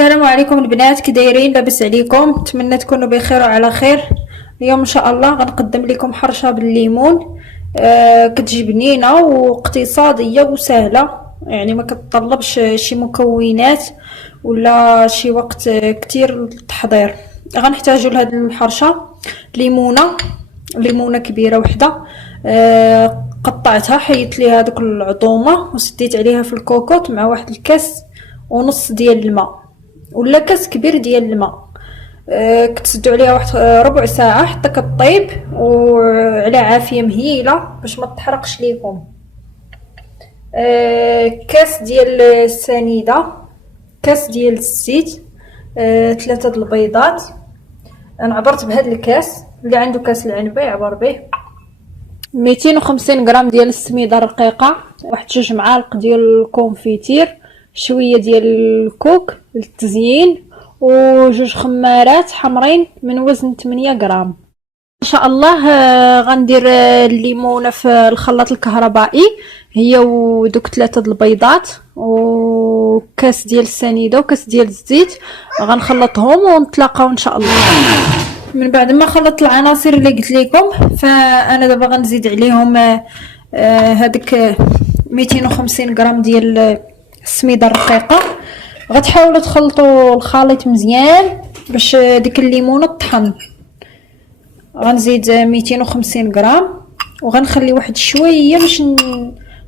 السلام عليكم البنات، كي دايرين؟ لاباس عليكم؟ نتمنى تكونوا بخير وعلى خير. اليوم ان شاء الله غنقدم لكم حرشه بالليمون. كتجي بنينه واقتصاديه وسهله، يعني ما كتطلبش شي مكونات ولا شي وقت كتير للتحضير. غنحتاجوا لهاد الحرشه ليمونه كبيره وحده. قطعتها، حيدت ليها هذوك العظومه وسديت عليها في الكوكوط مع واحد الكاس ونص ديال الماء ولا كاس كبير ديال الماء. كتسدو عليها واحد ربع ساعه حتى كطيب وعلى عافيه مهيله باش ما تحرقش ليكم. كاس ديال السنيده، كاس ديال الزيت، 3 د البيضات. انا عبرت بهذا الكاس، اللي عنده كاس العنبه يعبر به. 250 غرام ديال السميده الرقيقه، واحد 2 معالق ديال الكونفيتير، شويه ديال الكوك للتزيين، وجوج خمارات حمرين من وزن 8 غرام. ان شاء الله غندير الليمونه في الخلاط الكهربائي، هي ودوك 3 د البيضات وكاس ديال السنيده وكاس ديال الزيت. غنخلطهم ونتلاقاو ان شاء الله. من بعد ما خلطت العناصر اللي قلت لكم، فانا دابا غنزيد عليهم هذيك 250 غرام ديال السميده الرقيقه. غتحاولوا تخلطوا الخليط مزيان باش ديك الليمونه طحن. غنزيد 250 غرام وغنخلي واحد شويه باش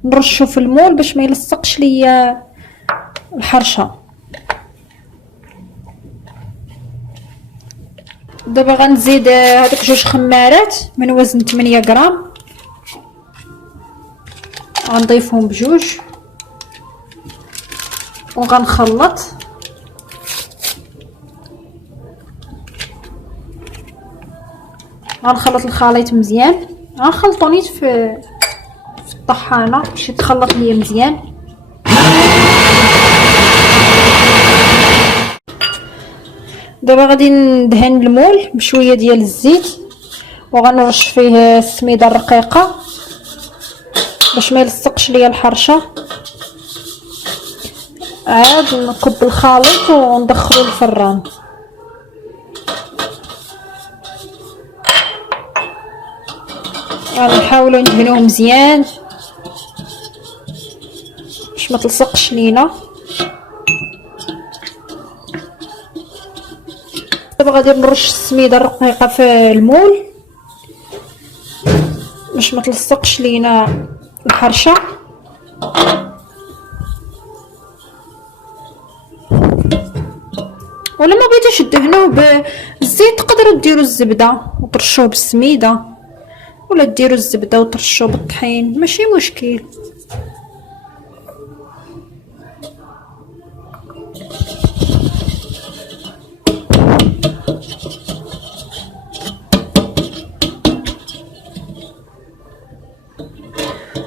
نرشو في المول باش ما يلصقش ليا الحرشه. دابا غنزيد هذوك 2 خمارات من وزن 8 غرام، غنضيفهم بجوج وغنخلط. غنخلط الخليط مزيان، غنخلطو نيت في الطحانه باش يتخلط ليا مزيان. دابا غادي ندهن المول بشويه ديال الزيت وغنرش فيه السميده الرقيقه باش ما يلصقش ليا الحرشه. عاد نكب الخليط وندخلو الفران. غنحاولوا ندهنوه مزيان باش ما تلصقش لينا. دابا غادي نرش السميده الرقيقه في المول باش ما تلصقش لينا الحرشه. ولا ما بغيتوش دهنوه بالزيت تقدروا ديروا الزبده وترشوه بالسميده، ولا ديروا الزبده وترشوه بالطحين، ماشي مشكل.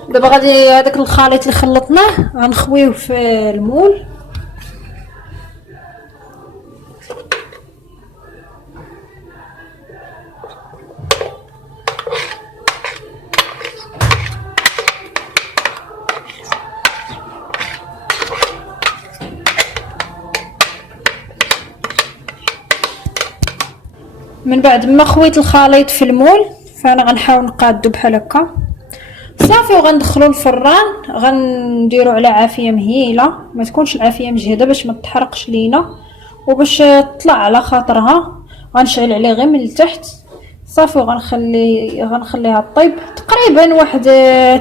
دابا غادي هذاك الخليط اللي خلطناه غنخويه في المول. من بعد ما خويت الخليط في المول، فانا غنحاول نقادو بحال هكا صافي وغندخلو الفران. غنديرو على عافيه مهيله، ما تكونش العافيه مجهده باش ما تحرقش لينا وباش تطلع على خاطرها. غنشعل عليه غير من التحت صافي غنخليها طيب تقريبا واحد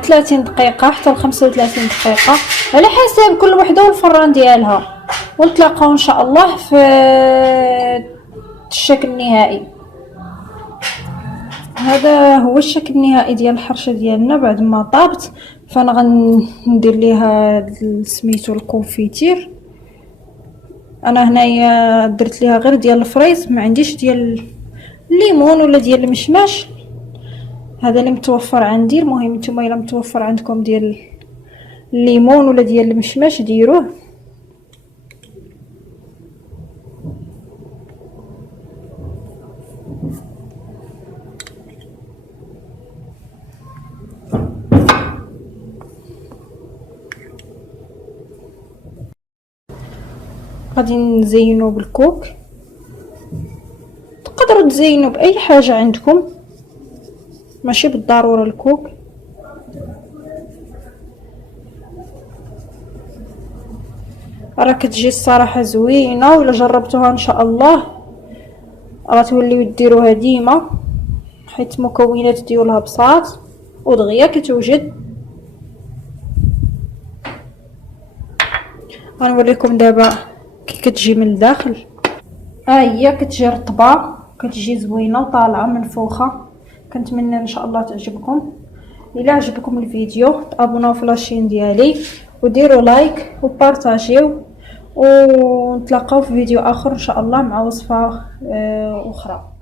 30 دقيقه حتى 35 دقيقه على حسب كل وحده والفران ديالها. ونتلاقاو ان شاء الله في الشكل النهائي. هذا هو الشكل النهائي ديال الحرشه ديالنا بعد ما طابت. فانا غندير ليها سميتو الكونفيتير. انا هنايا درت ليها غير ديال الفريز، ما عنديش ديال الليمون ولا ديال المشماش، هذا اللي متوفر عندي. المهم نتوما الا متوفر عندكم ديال الليمون ولا ديال المشماش ديروه. غادي نزينو بالكوك. تقدروا تزينوا باي حاجه عندكم، ماشي بالضروره الكوك. راه كتجي الصراحه زوينه، ولا جربتوها ان شاء الله راه توليو ديروها ديما، حيت المكونات ديالها بساط ودغيا كتوجد. غنوريكم دابا كي كتجي من الداخل. هي كتجي رطبه، كتجي زوينه وطالعه منفوخه. كنتمنى ان شاء الله تعجبكم. الى عجبكم الفيديو تابوناو في لاشين ديالي وديروا لايك وبارطاجيو، ونتلاقاو في فيديو اخر ان شاء الله مع وصفه اخرى.